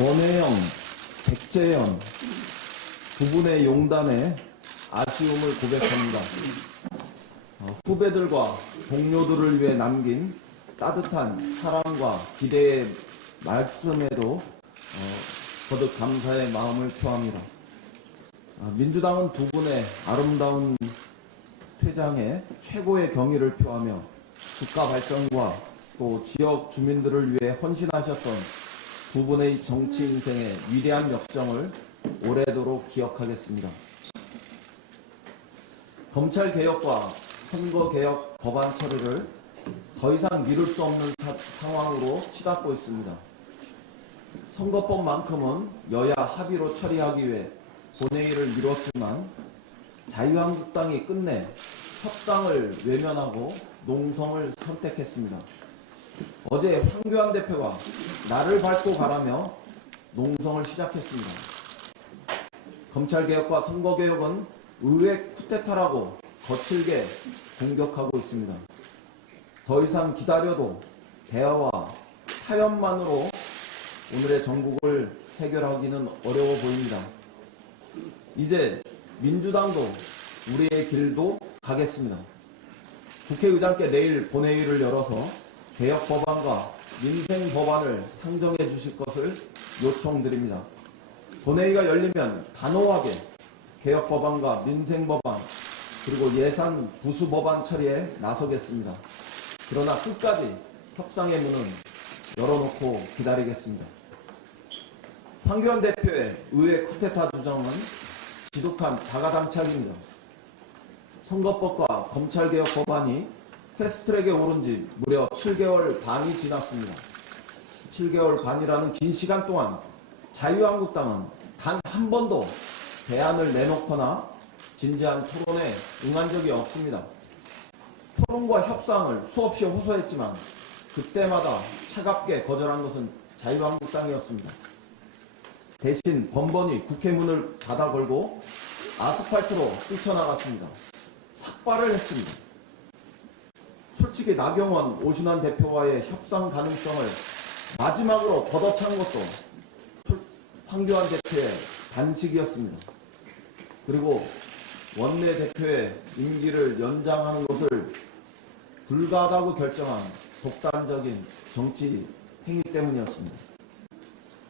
원혜영, 백재현 두 분의 용단에 아쉬움을 고백합니다. 후배들과 동료들을 위해 남긴 따뜻한 사랑과 기대의 말씀에도 거듭 감사의 마음을 표합니다. 민주당은 두 분의 아름다운 퇴장에 최고의 경의를 표하며 국가 발전과 또 지역 주민들을 위해 헌신하셨던 두 분의 정치 인생의 위대한 역정을 오래도록 기억하겠습니다. 검찰개혁과 선거개혁 법안 처리를 더 이상 미룰 수 없는 상황으로 치닫고 있습니다. 선거법만큼은 여야 합의로 처리하기 위해 본회의를 미뤘지만 자유한국당이 끝내 협상을 외면하고 농성을 선택했습니다. 어제 황교안 대표가 나를 밟고 가라며 농성을 시작했습니다. 검찰개혁과 선거개혁은 의회 쿠데타라고 거칠게 공격하고 있습니다. 더 이상 기다려도 대화와 타협만으로 오늘의 정국을 해결하기는 어려워 보입니다. 이제 민주당도 우리의 길도 가겠습니다. 국회의장께 내일 본회의를 열어서 개혁 법안과 민생 법안을 상정해 주실 것을 요청드립니다. 본회의가 열리면 단호하게 개혁 법안과 민생 법안 그리고 예산 부수 법안 처리에 나서겠습니다. 그러나 끝까지 협상의 문은 열어놓고 기다리겠습니다. 황교안 대표의 의회 쿠데타 주장은 지독한 자가당착입니다. 선거법과 검찰개혁 법안이 패스트트랙에 오른 지 무려 7개월 반이 지났습니다. 7개월 반이라는 긴 시간 동안 자유한국당은 단 한 번도 대안을 내놓거나 진지한 토론에 응한 적이 없습니다. 토론과 협상을 수없이 호소했지만 그때마다 차갑게 거절한 것은 자유한국당이었습니다. 대신 번번이 국회 문을 닫아 걸고 아스팔트로 뛰쳐나갔습니다. 삭발을 했습니다. 솔직히 나경원, 오신환 대표와의 협상 가능성을 마지막으로 걷어찬 것도 황교안 대표의 반칙이었습니다. 그리고 원내대표의 임기를 연장하는 것을 불가하다고 결정한 독단적인 정치 행위 때문이었습니다.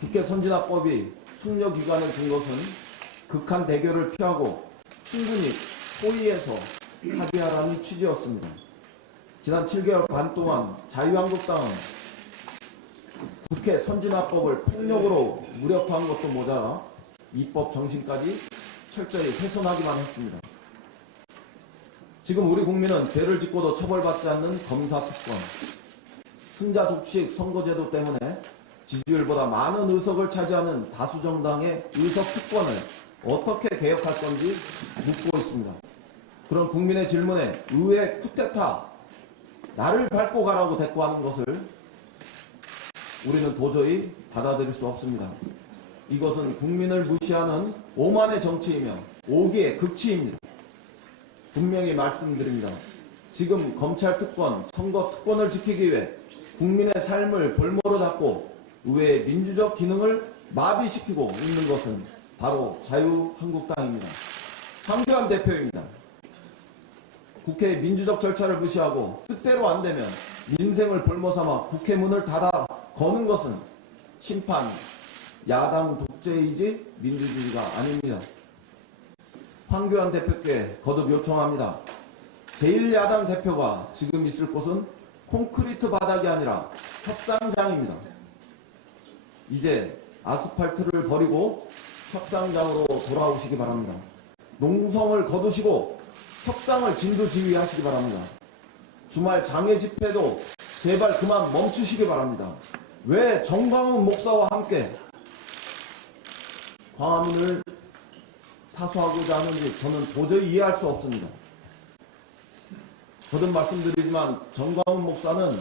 국회 선진화법이 숙려기간을 준 것은 극한 대결을 피하고 충분히 토의해서 합의하라는 취지였습니다. 지난 7개월 반 동안 자유한국당은 국회 선진화법을 폭력으로 무력화한 것도 모자라 입법 정신까지 철저히 훼손하기만 했습니다. 지금 우리 국민은 죄를 짓고도 처벌받지 않는 검사특권, 승자 독식 선거제도 때문에 지지율보다 많은 의석을 차지하는 다수정당의 의석특권을 어떻게 개혁할 건지 묻고 있습니다. 그런 국민의 질문에 의회 쿠데타, 나를 밟고 가라고 대꾸하는 것을 우리는 도저히 받아들일 수 없습니다. 이것은 국민을 무시하는 오만의 정치이며 오기의 극치입니다. 분명히 말씀드립니다. 지금 검찰특권, 선거특권을 지키기 위해 국민의 삶을 볼모로 잡고 의회의 민주적 기능을 마비시키고 있는 것은 바로 자유한국당입니다. 황교안 대표입니다. 국회의 민주적 절차를 무시하고 뜻대로 안 되면 민생을 볼모삼아 국회 문을 닫아 거는 것은 심판, 야당 독재이지 민주주의가 아닙니다. 황교안 대표께 거듭 요청합니다. 제1야당 대표가 지금 있을 곳은 콘크리트 바닥이 아니라 협상장입니다. 이제 아스팔트를 버리고 협상장으로 돌아오시기 바랍니다. 농성을 거두시고 협상을 진두지휘하시기 바랍니다. 주말 장애 집회도 제발 그만 멈추시기 바랍니다. 왜 정광훈 목사와 함께 광화문을 사수하고자 하는지 저는 도저히 이해할 수 없습니다. 거듭 말씀드리지만 정광훈 목사는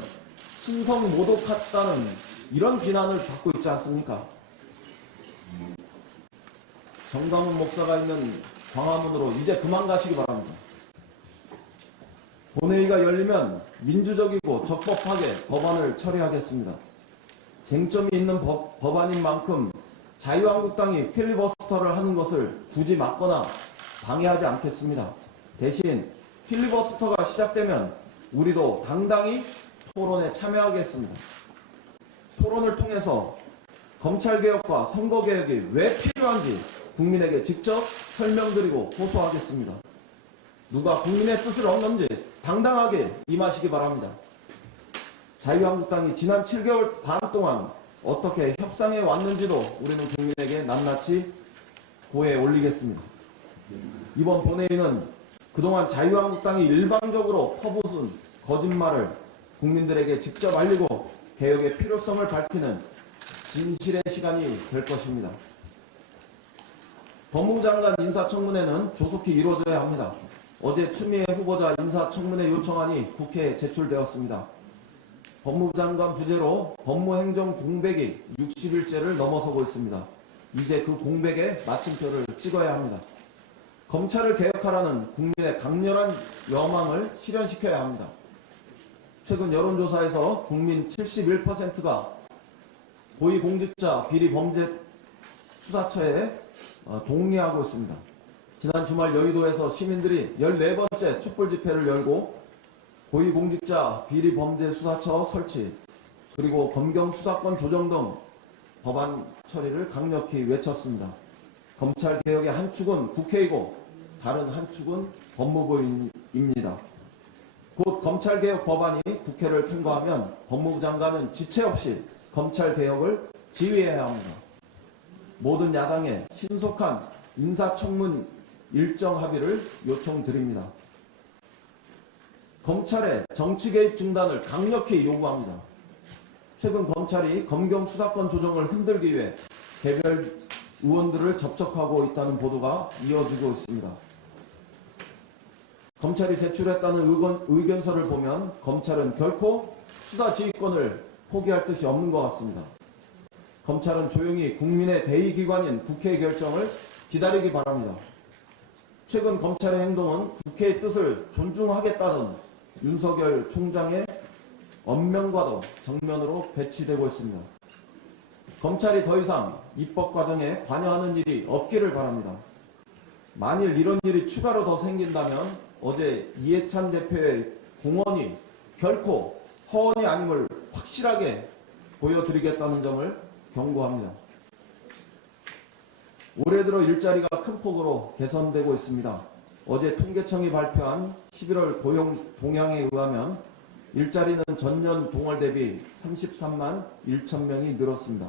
신성 모독했다는 이런 비난을 받고 있지 않습니까? 정광훈 목사가 있는 광화문으로 이제 그만 가시기 바랍니다. 본회의가 열리면 민주적이고 적법하게 법안을 처리하겠습니다. 쟁점이 있는 법안인 만큼 자유한국당이 필리버스터를 하는 것을 굳이 막거나 방해하지 않겠습니다. 대신 필리버스터가 시작되면 우리도 당당히 토론에 참여하겠습니다. 토론을 통해서 검찰개혁과 선거개혁이 왜 필요한지 국민에게 직접 설명드리고 호소하겠습니다. 누가 국민의 뜻을 얻는지 당당하게 임하시기 바랍니다. 자유한국당이 지난 7개월 반 동안 어떻게 협상해 왔는지도 우리는 국민에게 낱낱이 고해 올리겠습니다. 이번 본회의는 그동안 자유한국당이 일방적으로 퍼붓은 거짓말을 국민들에게 직접 알리고 개혁의 필요성을 밝히는 진실의 시간이 될 것입니다. 법무부 장관 인사청문회는 조속히 이루어져야 합니다. 어제 추미애 후보자 인사청문회 요청안이 국회에 제출되었습니다. 법무부 장관 부재로 법무행정 공백이 60일째를 넘어서고 있습니다. 이제 그 공백에 마침표를 찍어야 합니다. 검찰을 개혁하라는 국민의 강렬한 여망을 실현시켜야 합니다. 최근 여론조사에서 국민 71%가 고위공직자 비리범죄수사처에 동의하고 있습니다. 지난 주말 여의도에서 시민들이 14번째 촛불집회를 열고 고위공직자 비리범죄수사처 설치, 그리고 검경수사권 조정 등 법안 처리를 강력히 외쳤습니다. 검찰개혁의 한 축은 국회이고 다른 한 축은 법무부입니다. 곧 검찰개혁 법안이 국회를 통과하면 법무부 장관은 지체 없이 검찰개혁을 지휘해야 합니다. 모든 야당에 신속한 인사청문 일정 합의를 요청드립니다. 검찰의 정치 개입 중단을 강력히 요구합니다. 최근 검찰이 검경 수사권 조정을 흔들기 위해 개별 의원들을 접촉하고 있다는 보도가 이어지고 있습니다. 검찰이 제출했다는 의견서를 보면 검찰은 결코 수사 지휘권을 포기할 뜻이 없는 것 같습니다. 검찰은 조용히 국민의 대의기관인 국회의 결정을 기다리기 바랍니다. 최근 검찰의 행동은 국회의 뜻을 존중하겠다는 윤석열 총장의 언명과도 정면으로 배치되고 있습니다. 검찰이 더 이상 입법 과정에 관여하는 일이 없기를 바랍니다. 만일 이런 일이 추가로 더 생긴다면 어제 이해찬 대표의 공언이 결코 허언이 아님을 확실하게 보여드리겠다는 점을 경고합니다. 올해 들어 일자리가 큰 폭으로 개선되고 있습니다. 어제 통계청이 발표한 11월 고용 동향에 의하면 일자리는 전년 동월 대비 33만 1천 명이 늘었습니다.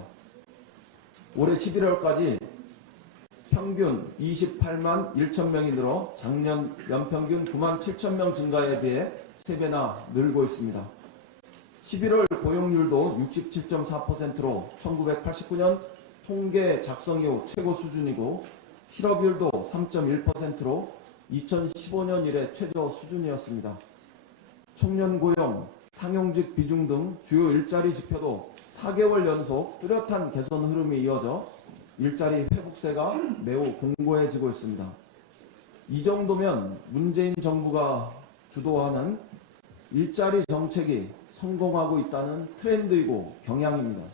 올해 11월까지 평균 28만 1천 명이 늘어 작년 연평균 9만 7천 명 증가에 비해 3배나 늘고 있습니다. 11월 고용률도 67.4%로 1989년 통계 작성 이후 최고 수준이고 실업률도 3.1%로 2015년 이래 최저 수준이었습니다. 청년 고용, 상용직 비중 등 주요 일자리 지표도 4개월 연속 뚜렷한 개선 흐름이 이어져 일자리 회복세가 매우 공고해지고 있습니다. 이 정도면 문재인 정부가 주도하는 일자리 정책이 성공하고 있다는 트렌드이고 경향입니다.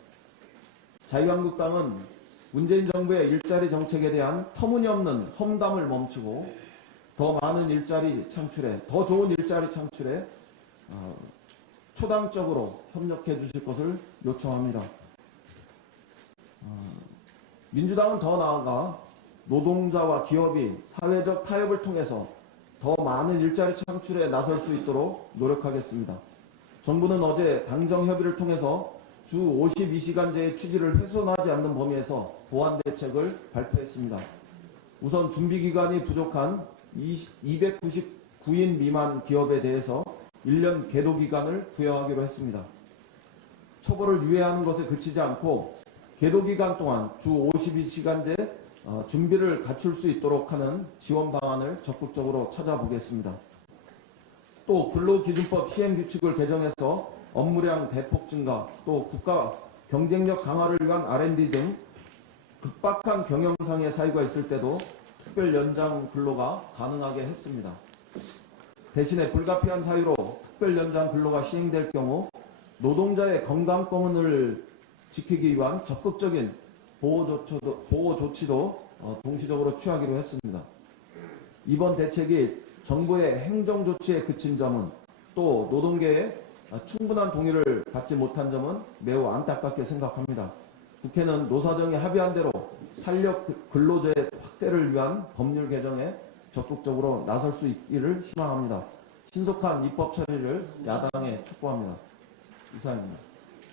자유한국당은 문재인 정부의 일자리 정책에 대한 터무니없는 험담을 멈추고 더 많은 일자리 창출에, 더 좋은 일자리 창출에 초당적으로 협력해 주실 것을 요청합니다. 민주당은 더 나아가 노동자와 기업이 사회적 타협을 통해서 더 많은 일자리 창출에 나설 수 있도록 노력하겠습니다. 정부는 어제 당정협의를 통해서 주 52시간제의 취지를 훼손하지 않는 범위에서 보완 대책을 발표했습니다. 우선 준비기간이 부족한 299인 미만 기업에 대해서 1년 계도기간을 부여하기로 했습니다. 처벌을 유예하는 것에 그치지 않고 계도기간 동안 주 52시간제 준비를 갖출 수 있도록 하는 지원 방안을 적극적으로 찾아보겠습니다. 또 근로기준법 시행규칙을 개정해서 업무량 대폭 증가, 또 국가 경쟁력 강화를 위한 R&D 등 급박한 경영상의 사유가 있을 때도 특별 연장 근로가 가능하게 했습니다. 대신에 불가피한 사유로 특별연장 근로가 시행될 경우 노동자의 건강권을 지키기 위한 적극적인 보호 조치도 동시적으로 취하기로 했습니다. 이번 대책이 정부의 행정 조치에 그친 점은 또 노동계의 충분한 동의를 받지 못한 점은 매우 안타깝게 생각합니다. 국회는 노사정이 합의한 대로 탄력 근로제 확대를 위한 법률 개정에 적극적으로 나설 수 있기를 희망합니다. 신속한 입법 처리를 야당에 촉구합니다. 이상입니다.